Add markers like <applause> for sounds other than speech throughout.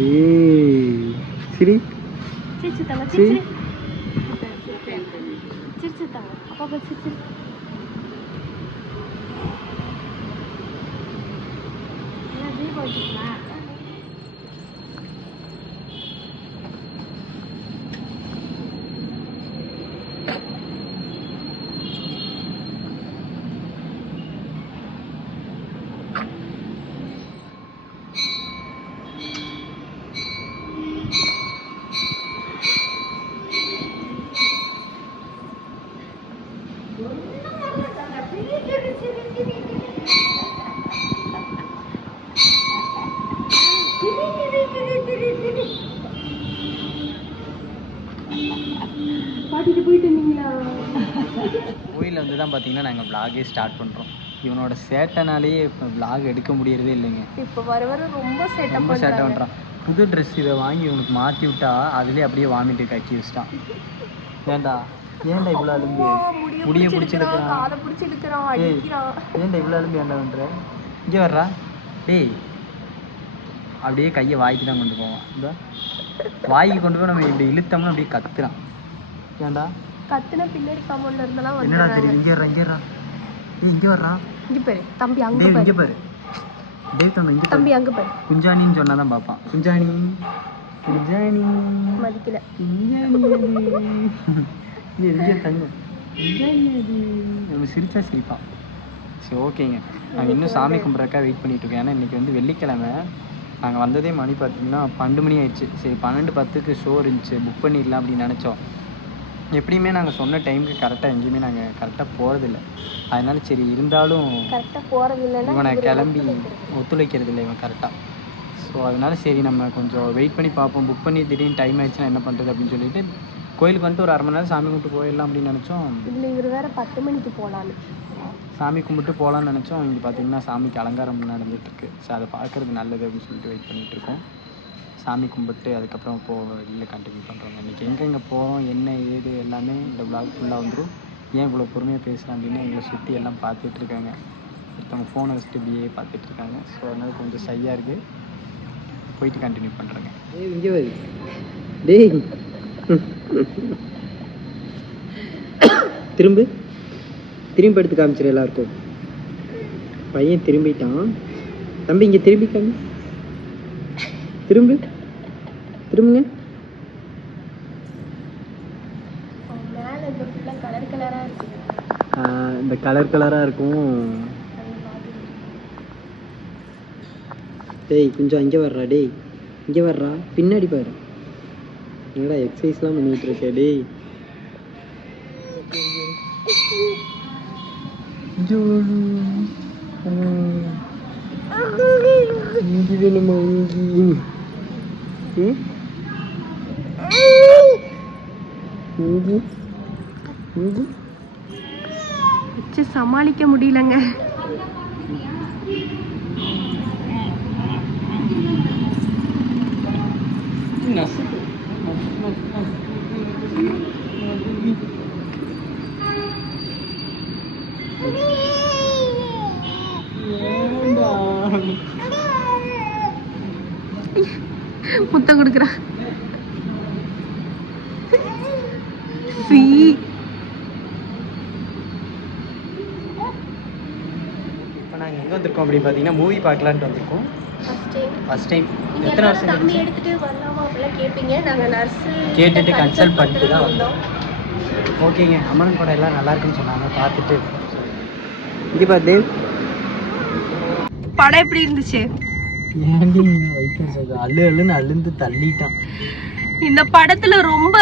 ஏய் சரி. சரி. சிரிச்சு பாட்டிட்டு போயிட்டு இருந்தீங்களா கோயிலில் வந்து தான் பார்த்தீங்கன்னா நாங்கள் vlog-ஏ ஸ்டார்ட் பண்ணுறோம் இவனோட சேட்டைனாலேயே இப்போ vlog எடுக்க முடியறதே இல்லைங்க. இப்போ வர வர ரொம்ப சேட்டப் ரொம்ப சேட்டை பண்ணுறான் புது ட்ரெஸ் இதை வாங்கி இவனுக்கு மாற்றி விட்டா அதுலேயே அப்படியே வாமிட்டு கக்கி வச்சிட்டான். ஏன்டா? ஏன்டா இவ்வளோ அலும்பு முடிய பிடிச்சி இழுக்கிறான் காதை பிடிச்சி இழுக்கிறான் ஏய். அடிக்கிறான் ஏன்டா இவ்வளோ அலும்பு ஏன்டா பண்ணுற இங்கே வர்றா. டேய் அப்படியே கையை வாய்க்கு தான் கொண்டு போவான். இந்த வாய்க்கு கொண்டு போய் நம்ம இப்படி இழுத்தோம்னா அப்படியே கத்துறான். ஏன்டா? கத்துன பின்னாடி காம்பவுண்ட்ல இருந்தெல்லாம் என்னடா வந்துடுறாங்க தெரியுது இங்கே வர்றா இங்கே வர்றா. ஏய் இங்கே வர்றா. இங்க பாரு தம்பி அங்க டேய் இங்கே பாரு. பாரு. டேய் தம்பி இங்கே தம்பி பாரு. அங்க பாரு. குஞ்சானின்னு சொன்னா தான் பார்ப்பான். குஞ்சானி குஞ்சானி. மதிக்கல. குஞ்சானி. எங்கே அது நம்ம சிரிச்சா சிரிப்பான் சரி ஓகேங்க. நாங்கள் இன்னும் சாமி கும்பிட்றக்கா வெயிட் பண்ணிட்டு இருக்கோம். ஏன்னா இன்னைக்கு வந்து வெள்ளிக்கிழமை. நாங்கள் வந்ததே மணி பார்த்தீங்கன்னா பன்னெண்டு மணி ஆயிடுச்சு. சரி பன்னெண்டு பத்துக்கு ஷோ இருந்துச்சு. புக் பண்ணிடலாம் அப்படின்னு நினச்சோம். எப்படியுமே நாங்கள் சொன்ன டைமுக்கு கரெக்டாக எங்கேயுமே நாங்கள் கரெக்டாக போகிறதில்ல அதனால சரி இருந்தாலும் கரெக்டா போறது இல்லைன்னா இவனை கிளம்பி. ஒத்துழைக்கிறது. இல்லை இவன் கரெக்டாக ஸோ அதனால சரி நம்ம கொஞ்சம் வெயிட் பண்ணி பார்ப்போம். புக் பண்ணி திடீர்னு டைம் ஆயிடுச்சுன்னா என்ன பண்ணுறது அப்படின்னு சொல்லிட்டு கோயிலுக்கு வந்துட்டு ஒரு அரை மணி நேரம் சாமி கும்பிட்டு போயிடலாம் அப்படின்னு நினச்சோம். இதுல இவர் வேற பத்து மணிக்கு போலான்னு. சாமி கும்பிட்டு போகலான்னு நினச்சோம். இங்கே பார்த்தீங்கன்னா சாமிக்கு அலங்காரம் நடந்துட்டு இருக்கு ஸோ அதை பார்க்கறது நல்லது அப்படின்னு சொல்லிட்டு வெயிட் பண்ணிட்டு இருக்கோம். சாமி கும்பிட்டு அதுக்கப்புறம் போ வெளியில் கண்டினியூ பண்ணுறோம் இன்றைக்கி எங்கெங்கே போகிறோம் என்ன ஏது எல்லாமே இந்த vlog ஃபுல்லாக வந்துடும் ஏன் இவ்வளோ பொறுமையாக பேசுகிறேன் அப்படின்னு எங்களை சுற்றி எல்லாம் பார்த்துட்டு இருக்காங்க. ஒருத்தவங்க ஃபோனை வச்சுட்டு இப்படியே பார்த்துட்டு இருக்காங்க. ஸோ அதனால கொஞ்சம் சையாக இருக்குது போயிட்டு கண்டினியூ பண்ணுறேங்க டேய் இங்கே வருது டேய். திரும்ப. திரும்பி எடுத்து காமிச்சிரு எல்லாருக்கும். பையன் திரும்பிட்டான். தம்பி இங்கே திரும்பி காமி. திரும்பு. திரும்புங்க. இந்த கலர் கலராக இருக்கும். டேய் கொஞ்சம் இங்கே வர்றா டேய். இங்கே வர்றா பின்னாடி பாரு. என்னடா எக்ஸசைஸ்லாம் பண்ணிட்டு இருக்க டேய்? சமாளிக்க முடியலங்க. முத்தம் சீ இப்போ நாங்கள் எங்கே வந்திருக்கோம் அப்படின்னு பார்த்தீங்கன்னா மூவி பார்க்கலான்ட்டு வந்திருக்கோம். ஃபர்ஸ்ட் டைம் ஃபர்ஸ்ட் டைம் நீங்க எத்தனை வருஷம் தம்பி கழிச்சு? எடுத்துட்டு வரலாமா அப்படிலாம் கேட்பீங்க நாங்க நர்ஸ் கேட்டுட்டு consult பண்ணிட்டு தான் வந்தோம். ஓகேங்க. அம்மன் படம் எல்லாம் நல்லா இருக்குன்னு சொன்னாங்க. பார்த்துட்டு இங்கே பா தேவ் படம் எப்படி இருந்துச்சு? அள்ளு அள்ளுன்னு அழுந்து தள்ளிட்டான். இந்த படத்துல ரொம்ப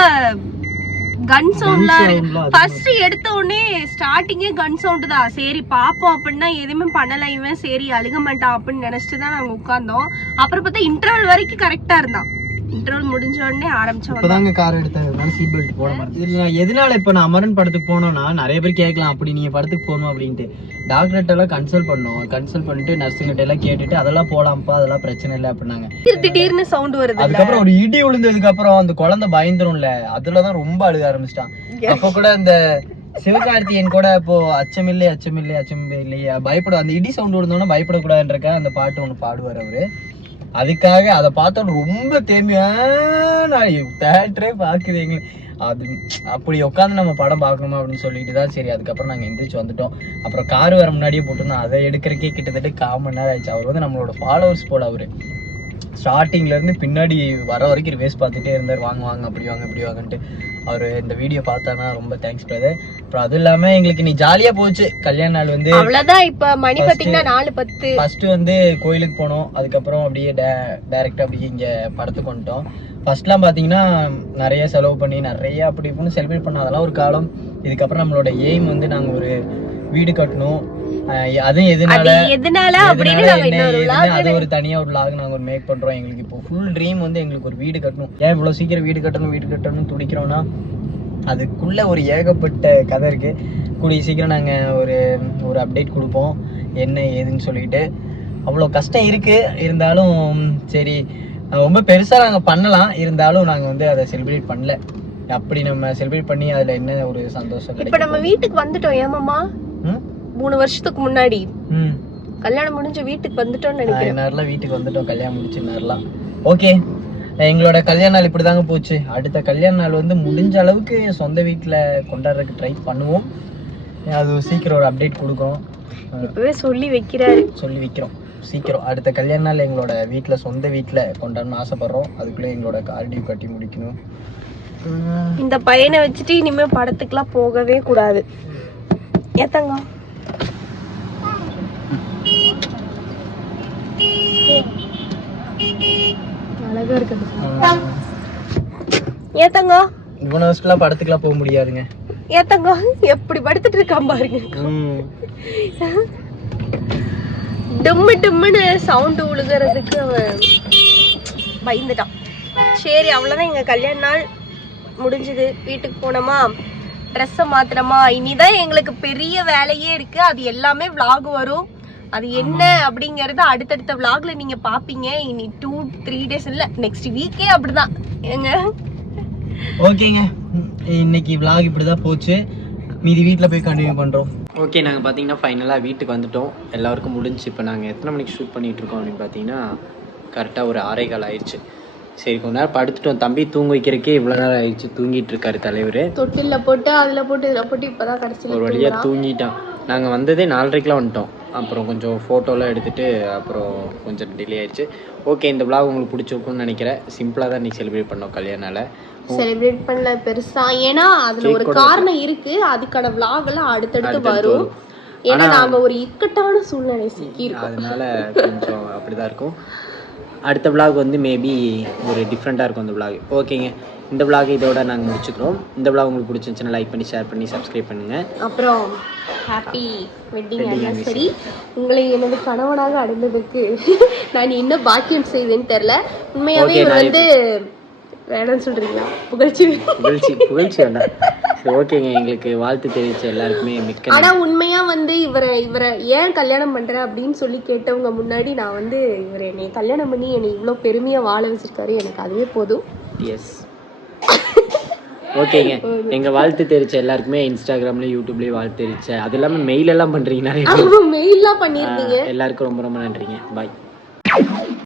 கன் சவுண்ட்லாம் இருக்கு ஃபர்ஸ்ட் எடுத்த உடனே ஸ்டார்டிங்கே கன் சவுண்ட் தான். சரி பாப்போம் அப்படின்னா எதுவுமே பண்ணல இவன் சரி அழுக மாட்டான் அப்படின்னு நினைச்சிட்டு தான் நாங்க உட்கார்ந்தோம். அப்புறம் பார்த்தா இன்டர்வல் வரைக்கும் கரெக்டா இருந்தான். இன்டர்வல் முடிஞ்ச உடனே ஆரம்பிச்சோம் இப்போதாங்க கார் எடுத்தேன். சீட் பெல்ட் போட மாட்டேன் இதில் எதனால இப்போ நான் அமரன் படத்துக்கு போனோம்னா நிறைய பேர் கேட்கலாம் அப்படி நீங்கள் படத்துக்கு போகணும் அப்படின்ட்டு. டாக்டர்கிட்ட எல்லாம் கன்சல்ட் பண்ணோம். கன்சல்ட் பண்ணிட்டு நர்ஸுங்கிட்ட எல்லாம் கேட்டுட்டு அதெல்லாம் போலாம்ப்பா அதெல்லாம் பிரச்சனை இல்லை அப்படின்னாங்க. திடீர்னு சவுண்ட் வருது அதுக்கப்புறம் ஒரு இடி விழுந்ததுக்கு அப்புறம் அந்த குழந்தை பயந்துரும்ல அதுலதான் ரொம்ப அழுக ஆரம்பிச்சிட்டான். அப்ப கூட அந்த சிவகார்த்தியன் கூட இப்போ அச்சமில்லை அச்சமில்லை அச்சமில்லை பயப்பட அந்த இடி சவுண்ட் விழுந்தோன்னா பயப்படக்கூடாதுன்றக்க அந்த பாட்டு ஒன்று பாடுவார் அவரு. அதுக்காக அதை பார்த்தோம் ரொம்ப தேமையான தேட்டரே பார்க்குது எங்களுக்கு அது அப்படி உட்காந்து நம்ம படம் பார்க்கணுமா அப்படின்னு சொல்லிட்டு தான் சரி அதுக்கப்புறம் நாங்கள் எந்திரிச்சு வந்துட்டோம். அப்புறம் கார் வர முன்னாடியே போட்டிருந்தோம். அதை எடுக்கிறக்கே கிட்டத்தட்ட கால் மணி நேரம் ஆயிடுச்சு. அவர் வந்து நம்மளோட ஃபாலோவர்ஸ் போல அவர். ஸ்டார்டிங்ல இருந்து பின்னாடி வர வரைக்கும் ரிவேஸ் பார்த்துட்டே இருந்தார். வாங்க வாங்க அப்படி வாங்க இப்படி வாங்கன்ட்டு அவர் இந்த வீடியோ பார்த்தானா ரொம்ப தேங்க்ஸ் பிரதர் அப்புறம் அதுவும் இல்லாமல் எங்களுக்கு நீ ஜாலியாக போச்சு. கல்யாண நாள் வந்து அவ்வளவுதான். இப்ப மணி பாத்தீங்கன்னா நாலு பத்து. ஃபர்ஸ்ட் வந்து கோயிலுக்கு போனோம். அதுக்கப்புறம் அப்படியே டைரக்டா அப்படியே இங்க படத்துக்கு வந்துட்டோம். ஃபர்ஸ்ட்லாம் பாத்தீங்கன்னா நிறைய செலவு பண்ணி நிறைய அப்படி இப்படின்னு செலிப்ரேட் பண்ணோம் அதெல்லாம் ஒரு காலம். இதுக்கப்புறம் நம்மளோட எய்ம் வந்து நாங்க ஒரு வீடு கட்டணும். அதுவும் எதனால? அப்படின்னு அது ஒரு தனியா ஒரு லாக் நாங்க ஒரு மேக் பண்றோம். எங்களுக்கு இப்போ ஃபுல் ட்ரீம் வந்து எங்களுக்கு ஒரு வீடு கட்டணும். ஏன் இவ்வளவு சீக்கிரம் வீடு கட்டணும் வீடு கட்டணும்னு துடிக்கிறோம்னா அதுக்குள்ள ஒரு ஏகப்பட்ட கதை இருக்கு. கூடிய சீக்கிரம் நாங்க ஒரு ஒரு அப்டேட் கொடுப்போம். என்ன ஏதுன்னு சொல்லிட்டு. அவ்வளோ கஷ்டம் இருக்கு. இருந்தாலும் சரி ரொம்ப பெருசா நாங்க பண்ணலாம். இருந்தாலும் நாங்க வந்து அதை செலிப்ரேட் பண்ணல. அப்படி நம்ம செலிப்ரேட் பண்ணி அதுல என்ன ஒரு சந்தோஷம் இப்ப நம்ம வீட்டுக்கு வந்துட்டோம். ஏமாமா ம்? மூணு வருஷத்துக்கு முன்னாடி ம். கல்யாணம் முடிஞ்சு வீட்டுக்கு வந்துட்டோம்னு நினைக்கிறேன். நேரில் வீட்டுக்கு வந்துட்டோம் கல்யாணம் முடிச்சு நேரலாம் ஓகே. எங்களோட கல்யாண நாள் இப்படி தாங்க போச்சு. அடுத்த கல்யாண நாள் வந்து முடிஞ்ச அளவுக்கு சொந்த வீட்டில் கொண்டாடுறதுக்கு ட்ரை பண்ணுவோம். அது சீக்கிரம் ஒரு அப்டேட் கொடுக்குறோம் அஹ் இப்பவே சொல்லி வைக்கிறாரு. சொல்லி வைக்கிறோம். சீக்கிரம். அடுத்த கல்யாண நாள் எங்களோட வீட்டில் சொந்த வீட்டில் கொண்டாடணும்னு ஆசைப்படுறோம். அதுக்குள்ளே எங்களோட கார்டியூ கட்டி முடிக்கணும். இந்த பையனை வச்சுட்டு இனிமே படத்துக்குலாம் போகவே கூடாது. ஏத்தங்க அழகா இருக்குது. ஏத்தங்க இவனை வச்சுலாம் படத்துக்குலாம் போக முடியாதுங்க. ஏத்தங்க எப்படி படுத்துட்டு இருக்கான் பாருங்க. ம் டும்மு டும்முன்னு சவுண்டு உழுகிறதுக்கு அவன் பயந்துட்டான். சரி அவ்வளோதான் எங்கள் கல்யாண நாள் முடிஞ்சுது. வீட்டுக்கு போனோமா? ட்ரெஸ்ஸை மாத்திரமா இனிதான் எங்களுக்கு பெரிய வேலையே இருக்கு. அது எல்லாமே vlog வரும். அது என்ன அப்படிங்கறது அடுத்தடுத்த vlogல நீங்க பாப்பீங்க. இனி டூ த்ரீ டேஸ் இல்ல நெக்ஸ்ட் வீக்கே அப்படிதான். ஏங்க? ஓகேங்க. இன்னைக்கு vlog இப்படி தான் போச்சு. மீதி வீட்டில் போய் கண்டினியூ பண்ணுறோம் ஓகே நாங்கள் பார்த்தீங்கன்னா ஃபைனலாக வீட்டுக்கு வந்துட்டோம். எல்லாருக்கும் முடிஞ்சு இப்போ நாங்கள் எத்தனை மணிக்கு ஷூட் பண்ணிட்டு இருக்கோம் அப்படின்னு பார்த்தீங்கன்னா கரெக்டாக ஒரு ஆறே கால் ஆயிடுச்சு. சரி கொஞ்ச நேரம் படுத்துட்டோம். தம்பி தூங்க வைக்கிறக்கே இவ்வளோ நேரம் ஆயிடுச்சு. தூங்கிட்டு இருக்காரு தலைவர். தொட்டில்ல போட்டு அதுல போட்டு இதுல போட்டு இப்பதான் ஒரு கடைசியில் வழியாக தூங்கிட்டான். நாங்கள் வந்ததே நாலரைக்கெலாம் வந்துட்டோம். அப்புறம் கொஞ்சம் ஃபோட்டோலாம் எடுத்துகிட்டு அப்புறம் கொஞ்சம் டிலே ஆயிடுச்சு. ஓகே இந்த vlog உங்களுக்கு பிடிச்சிருக்கும்னு நினைக்கிறேன். சிம்பிளாக தான் இன்றைக்கி செலிப்ரேட் பண்ணோம் கல்யாணால. செலிப்ரேட் பண்ணல பெருசா. ஏன்னா அதுல ஒரு காரணம் இருக்கு. அதுக்கான vlog எல்லாம் அடுத்தடுத்து வரும். ஏன்னா நாங்க ஒரு இக்கட்டான சூழ்நிலை சிக்கி இருக்கோம் அதனால கொஞ்சம் அப்படிதான் இருக்கும். அடுத்த vlog வந்து மேபி ஒரு டிஃப்ரெண்ட்டாக இருக்கும் அந்த vlog. ஓகேங்க இந்த vlog இதோட நாங்கள் முடிச்சுக்கிறோம். இந்த vlog உங்களுக்கு பிடிச்சிருந்துச்சுன்னா லைக் பண்ணி ஷேர் பண்ணி சப்ஸ்கிரைப் பண்ணுங்கள் அப்புறம் ஹாப்பி வெட்டிங் ஆனிவர்சரி உங்களை எனது கணவனாக அடைந்ததற்கு <laughs> நான் என்ன பாக்கியம் செய்தேன்னு தெரியல. உண்மையாவே Okay, இவர் வந்து வேணாம்னு சொல்றீங்களா? புகழ்ச்சி. புகழ்ச்சி புகழ்ச்சி வேண்டாம். ஓகேங்க எங்களுக்கு வாழ்த்து தெரிவிச்ச எல்லாருக்குமே மிக்க ஆனா உண்மையா வந்து இவரை இவரை ஏன் கல்யாணம் பண்ற அப்படின்னு சொல்லி கேட்டவங்க முன்னாடி நான் வந்து இவர் என்னை கல்யாணம் பண்ணி என்னை இவ்வளவு பெருமையா வாழ வச்சிருக்காரு. எனக்கு அதுவே போதும். எஸ் ஓகேங்க. எங்க வாழ்த்து தெரிவிச்ச எல்லாருக்குமே இன்ஸ்டாகிராம்லயும் யூடியூப்லயும் வாழ்த்து தெரிவிச்ச அது இல்லாம மெயில் எல்லாம் பண்றீங்க நிறைய பேர். மெயில்லாம் பண்ணியிருந்தீங்க எல்லாருக்கும் ரொம்ப ரொம்ப நன்றிங்க. பாய்